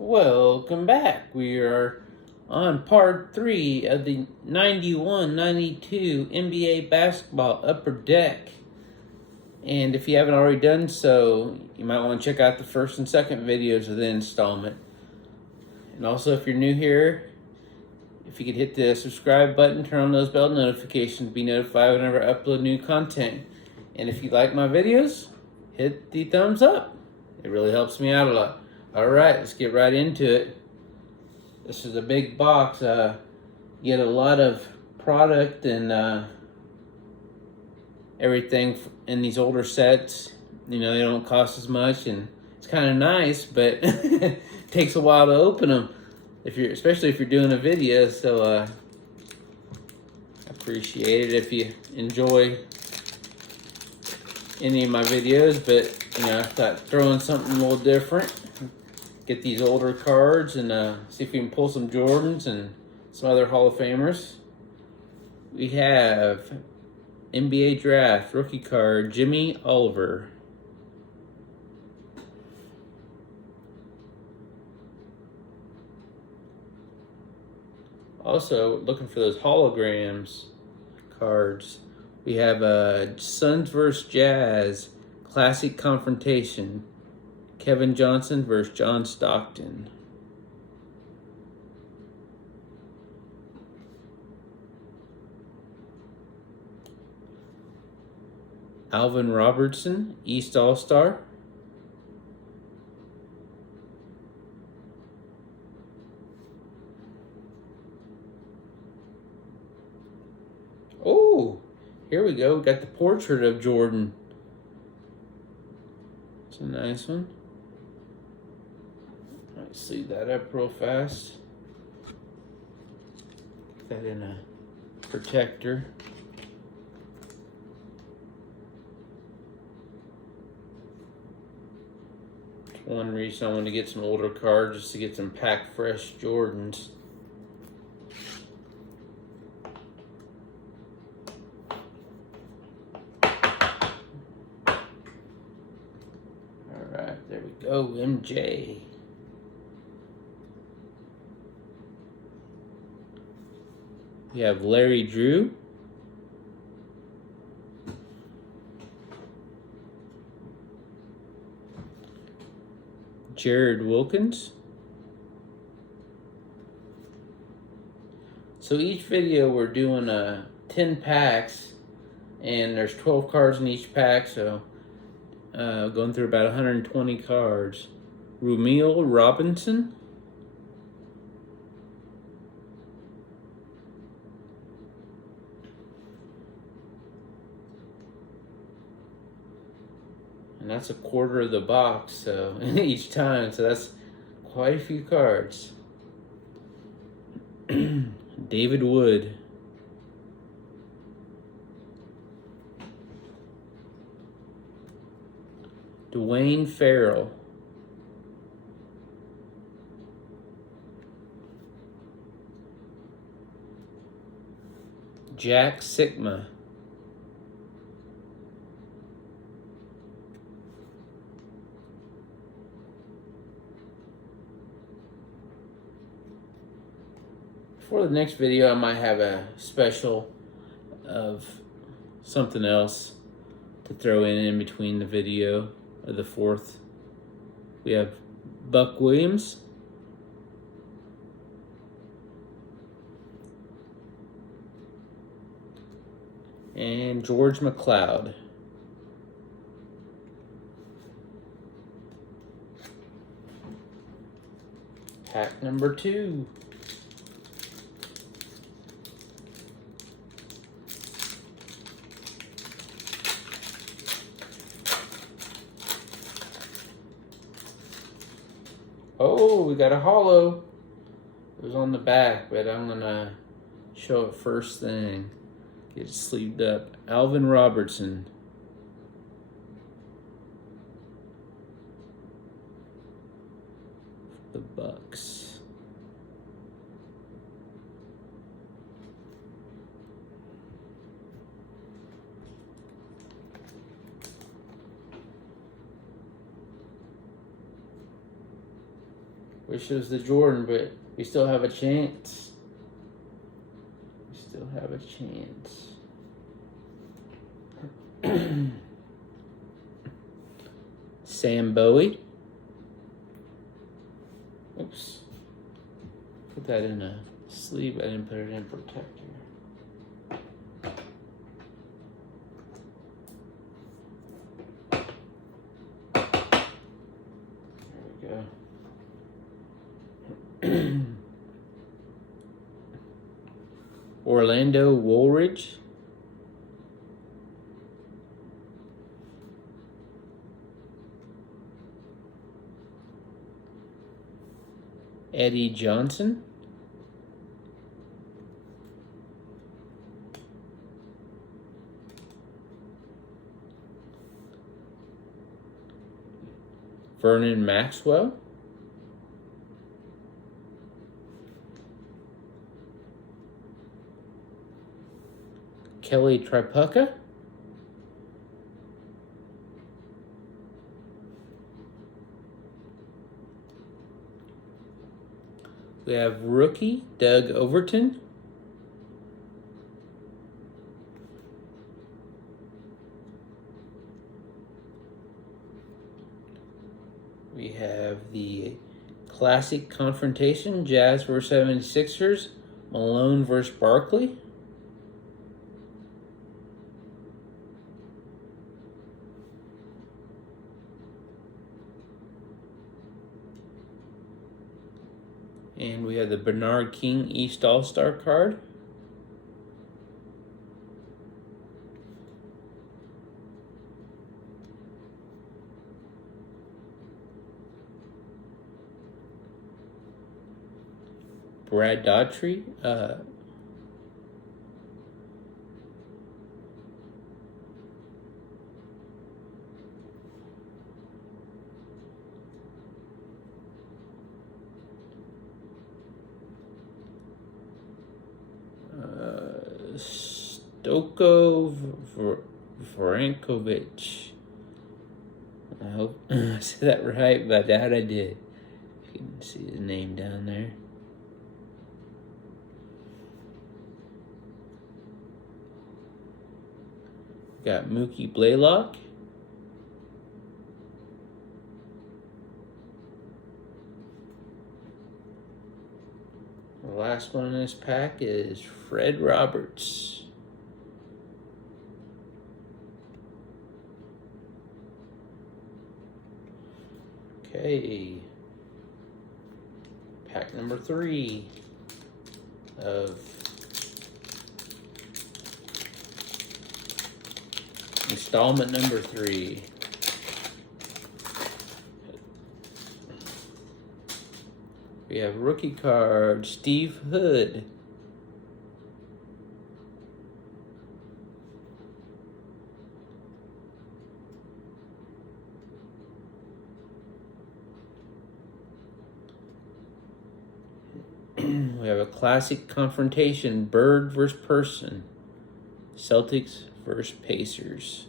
Welcome back. We are on part 3 of the 91-92 NBA basketball upper deck. And if you haven't already done so, you might want to check out the first and second videos of the installment. And also, if you're new here, if you could hit the subscribe button, turn on those bell notifications to be notified whenever I upload new content. And if you like my videos, hit the thumbs up. It really helps me out a lot. Alright, let's get right into it. This is a big box. You get a lot of product and everything in these older sets. You know, they don't cost as much, and it's kind of nice, but it takes a while to open them, especially if you're doing a video. So I appreciate it if you enjoy any of my videos, but you know, I thought throwing something a little different. Get these older cards and see if we can pull some Jordans and some other Hall of Famers. We have NBA Draft rookie card, Jimmy Oliver. Also, looking for those holograms cards. We have Suns vs. Jazz, Classic Confrontation. Kevin Johnson versus John Stockton. Alvin Robertson, East All-Star. Oh, here we go. We got the portrait of Jordan. It's a nice one. Sleeve that up real fast. Put that in a protector. That's one reason I want to get some older cards, just to get some packed fresh Jordans. Alright, there we go, MJ. We have Larry Drew. Jared Wilkins. So each video we're doing 10 packs, and there's 12 cards in each pack, so going through about 120 cards. Rumeal Robinson. And that's a quarter of the box, so each time, so that's quite a few cards. David Wood. Dwayne Farrell. Jack Sigma. For the next video, I might have a special of something else to throw in between the video of the fourth. We have Buck Williams. And George McLeod. Pack number 2. Oh, we got a holo. It was on the back, but I'm gonna show it first thing. Get it sleeved up. Alvin Robertson. The Bucks. Wish it was the Jordan, but we still have a chance. We still have a chance. Sam Bowie. Oops. Put that in a sleeve. I didn't put it in protector. There we go. Orlando Woolridge. Eddie Johnson. Vernon Maxwell. Kelly Tripucka. We have rookie Doug Overton. We have the classic confrontation, Jazz vs. 76ers, Malone vs. Barkley. And we have the Bernard King East All-Star card. Brad Daughtry. Stoko Vrankovic. I hope I said that right, but I doubt I did. You can see his name down there. Got Mookie Blaylock. The last one in this pack is Fred Roberts. Okay. Pack number 3 of installment number 3. We have rookie card, Steve Hood. We have a classic confrontation, Bird versus Person. Celtics versus Pacers.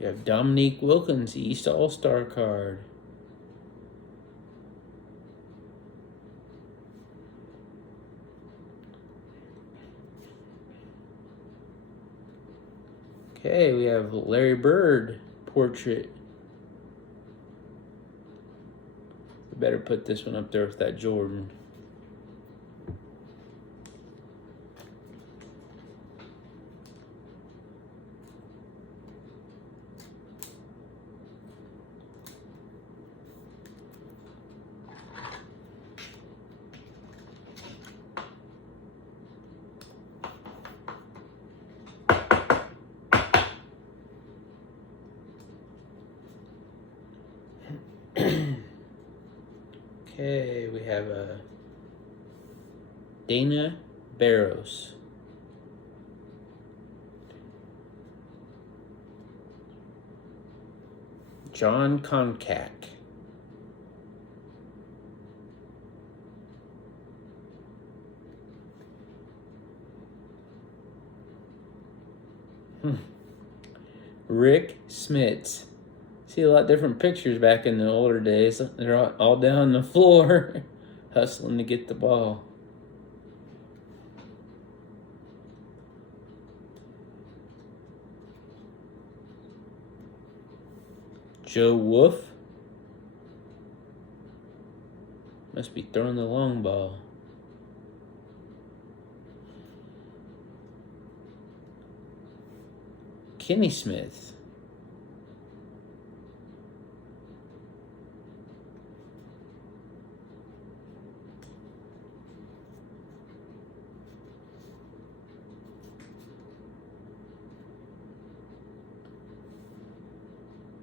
You have Dominique Wilkins, East All-Star card. Okay, we have Larry Bird portrait. We better put this one up there with that Jordan. Okay, we have Dana Barros. John Koncak. Rick Smits. See a lot different pictures back in the older days. They're all down the floor, hustling to get the ball. Joe Wolf. Must be throwing the long ball. Kenny Smith.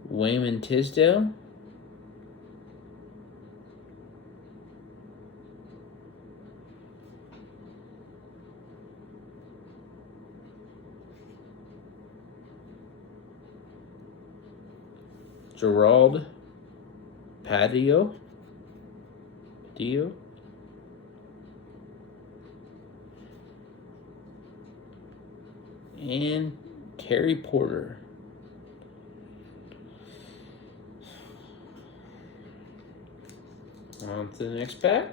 Wayman Tisdale. Gerald Patio. And Terry Porter. On to the next pack.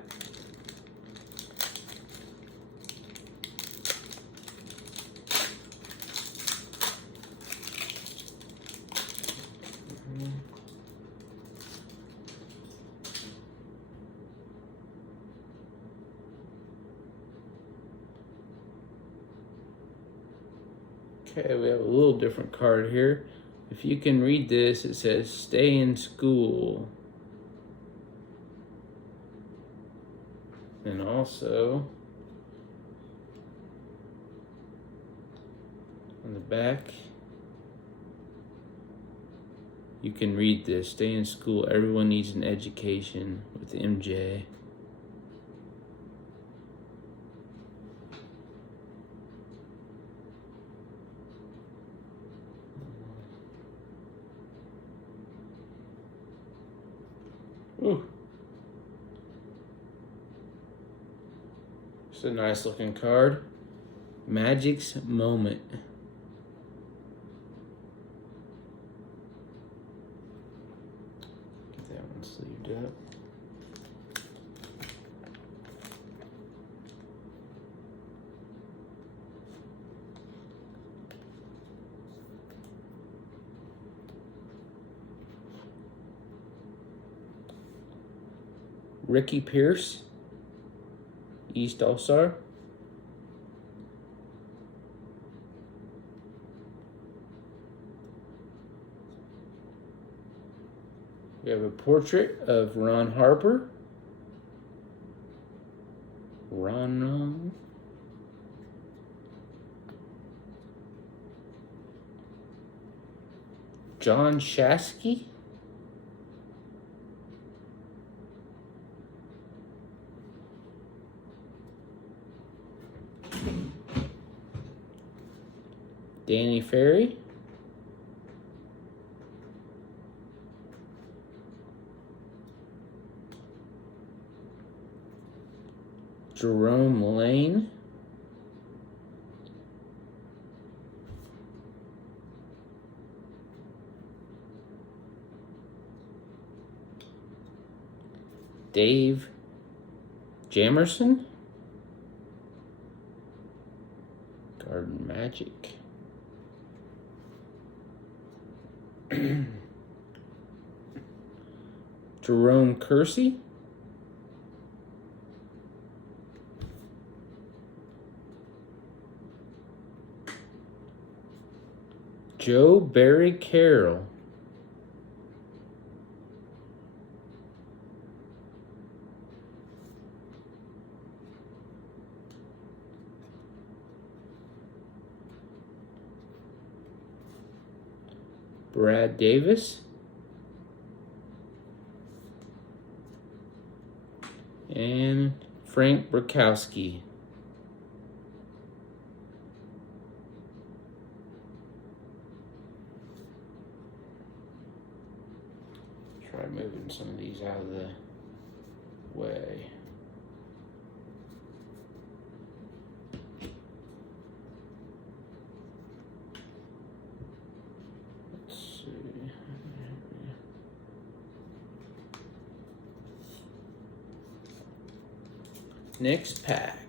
Okay, we have a little different card here. If you can read this, it says, "Stay in school." And also, on the back, you can read this, "Stay in school. Everyone needs an education," with MJ. Ooh. It's a nice looking card. Magic's Moment. Get that one sleeved up. Ricky Pierce, East All-Star. We have a portrait of Ron Harper. John Shasky. Danny Ferry. Jerome Lane. Dave Jamerson. Garden Magic. Jerome Kersey. Joe Barry Carroll. Brad Davis. And Frank Burkowski. Try moving some of these out of the way. Next pack.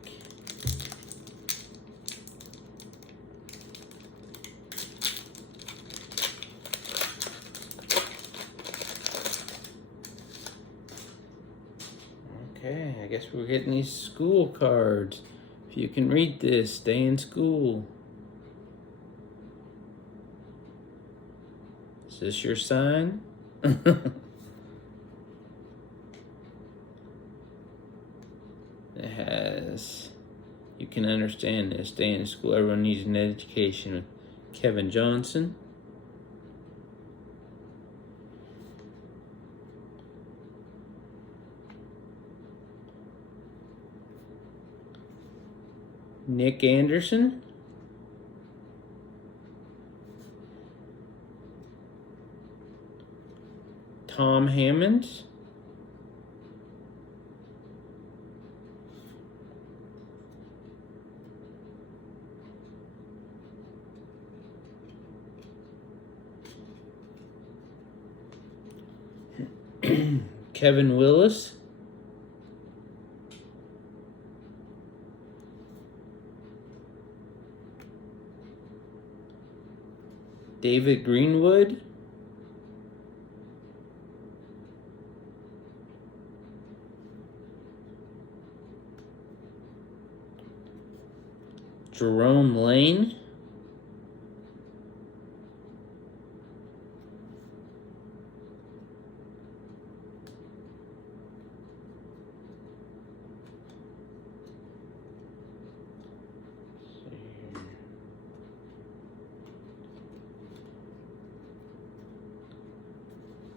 Okay, I guess we're getting these school cards. If you can read this, stay in school. Is this your sign? It has, you can understand this, stay in school, everyone needs an education with Kevin Johnson. Nick Anderson. Tom Hammond. Kevin Willis. David Greenwood. Jerome Lane.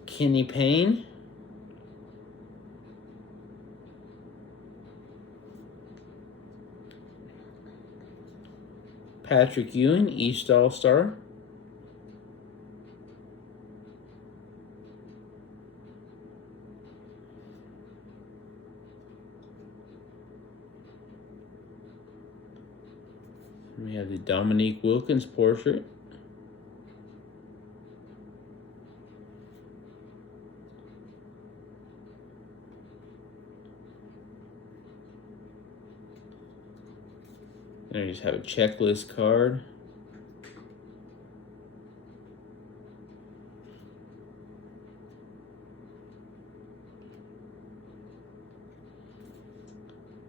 Kenny Payne. Patrick Ewing, East All-Star. We have the Dominique Wilkins portrait. And I just have a checklist card.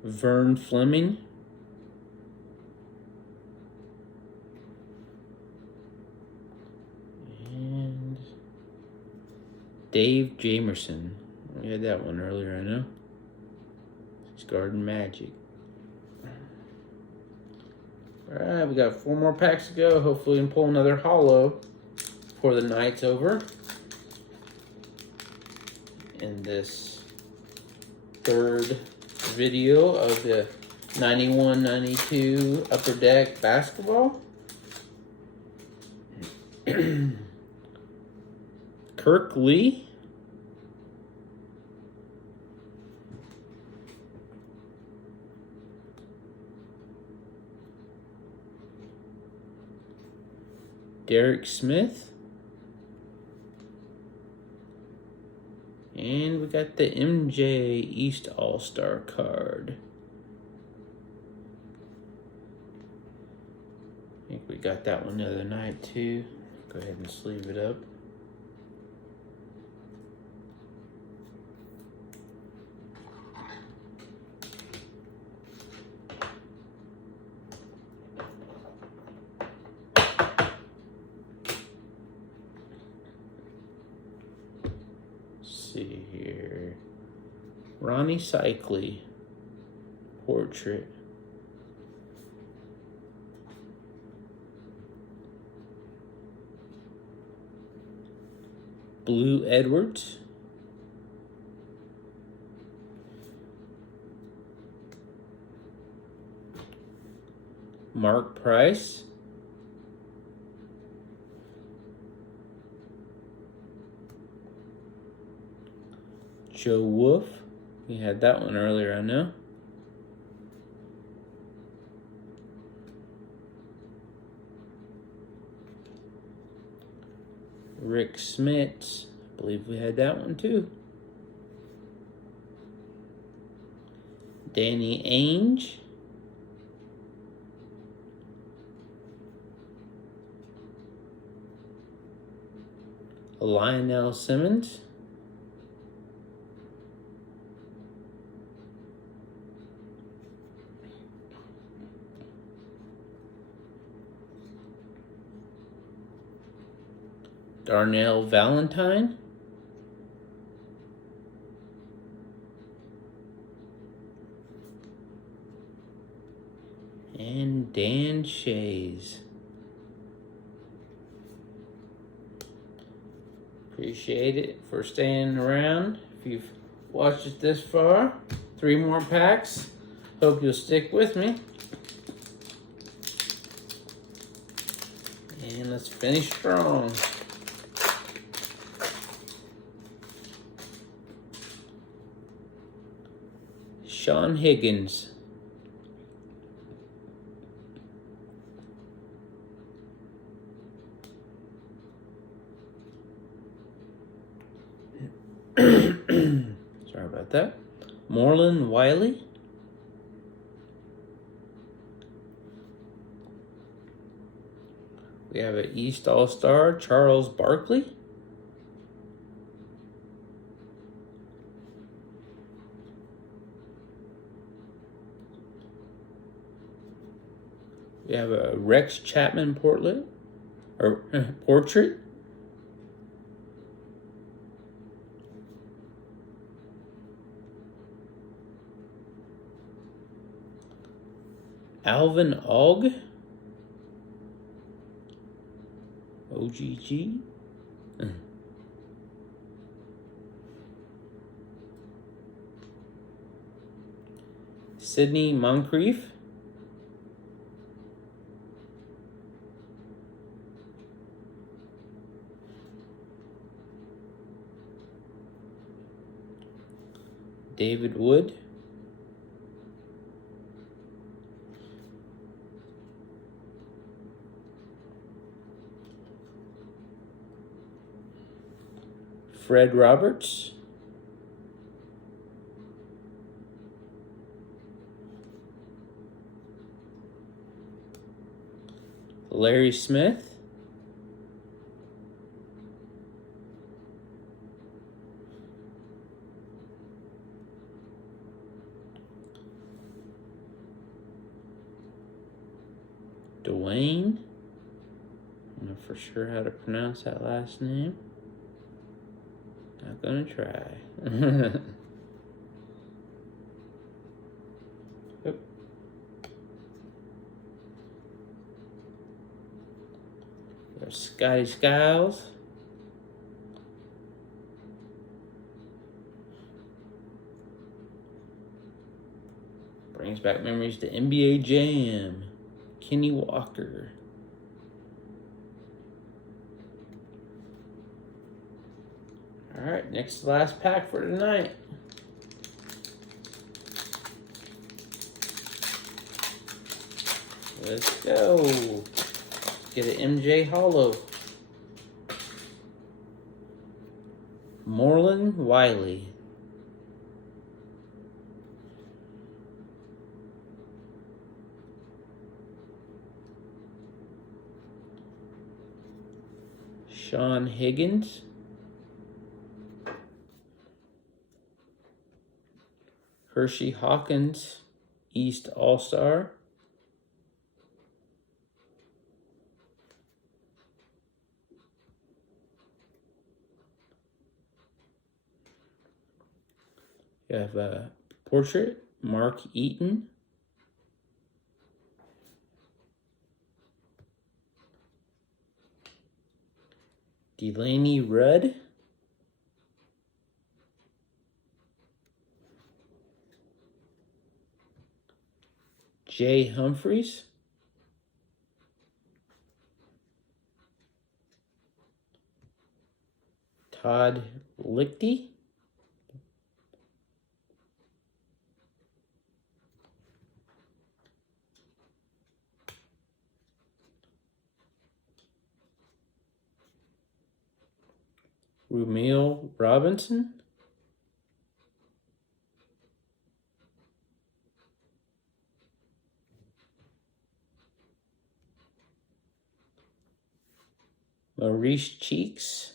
Vern Fleming. And Dave Jamerson. We had that one earlier, I know. It's Garden Magic. Alright, we got 4 more packs to go. Hopefully we can pull another holo before the night's over. In this third video of the 91-92 Upper Deck basketball. Kirk Lee. Derek Smith. And we got the MJ East All-Star card. I think we got that one the other night too. Go ahead and sleeve it up. See here. Ronnie Cycli portrait. Blue Edwards. Mark Price. Joe Wolf. We had that one earlier, I know. Rick Smits. I believe we had that one too. Danny Ainge. Lionel Simmons. Darnell Valentine. And Dan Shays. Appreciate it for staying around. If you've watched it this far, 3 more packs. Hope you'll stick with me. And let's finish strong. Sean Higgins. Sorry about that. Morlin Wiley. We have an East All-Star, Charles Barkley. We have a Rex Chapman portrait. Alvin Ogg. OGG. Sidney Moncrief. David Wood. Fred Roberts. Larry Smith. Dwayne. I don't know for sure how to pronounce that last name. Not gonna try. Oop. There's Scotty Skiles. Brings back memories to NBA Jam. Kenny Walker. All right, next to last pack for tonight. Let's go. Get an MJ Holo. Morlin Wiley. Sean Higgins. Hershey Hawkins, East All-Star. You have a portrait, Mark Eaton. Delaney Rudd. Jay Humphries. Todd Lichty. Rumeel Robinson. Maurice Cheeks.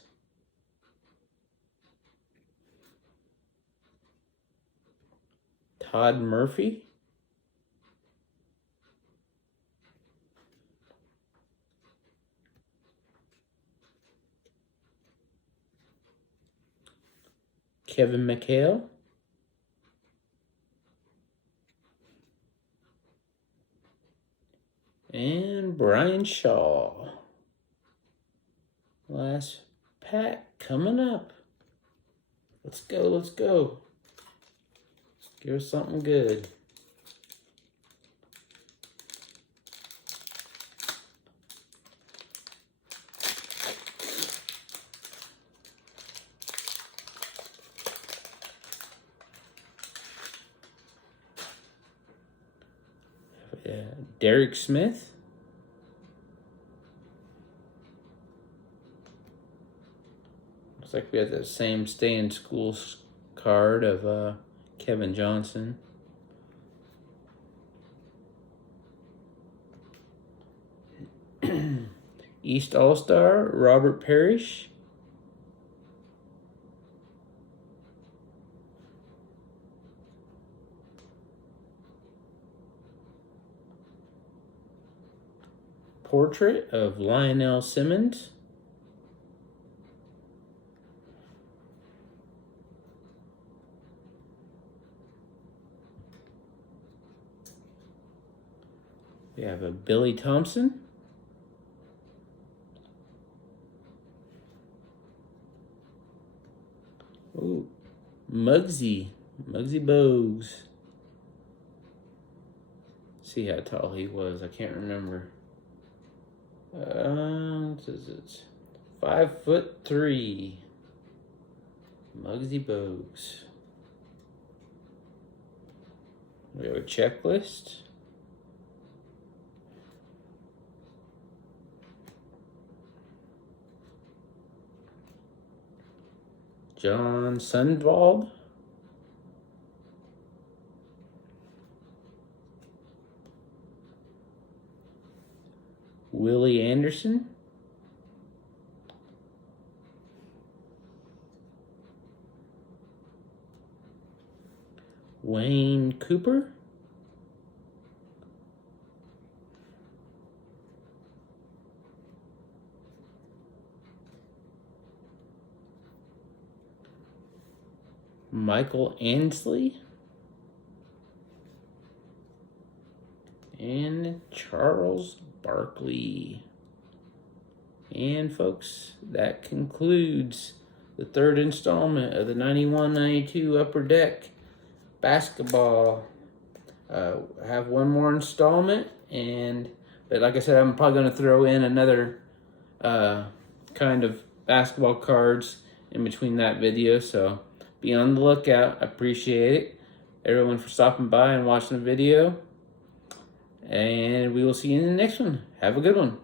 Todd Murphy. Kevin McHale. And Brian Shaw. Last pack coming up. Let's go, let's go. Give us something good. Derek Smith. Looks like we have the same stay in school card of Kevin Johnson. East All-Star, Robert Parrish. Portrait of Lionel Simmons. We have a Billy Thompson. Ooh, Muggsy Bogues. See how tall he was. I can't remember. What is it? 5'3". Muggsy Bogues. We have a checklist. John Sundvald. Willie Anderson. Wayne Cooper. Michael Ansley. And Charles Barkley. And folks, that concludes the third installment of the 91-92 Upper Deck basketball. I have one more installment, but like I said, I'm probably going to throw in another kind of basketball cards in between that video, so be on the lookout. I appreciate it, everyone, for stopping by and watching the video. And we will see you in the next one. Have a good one.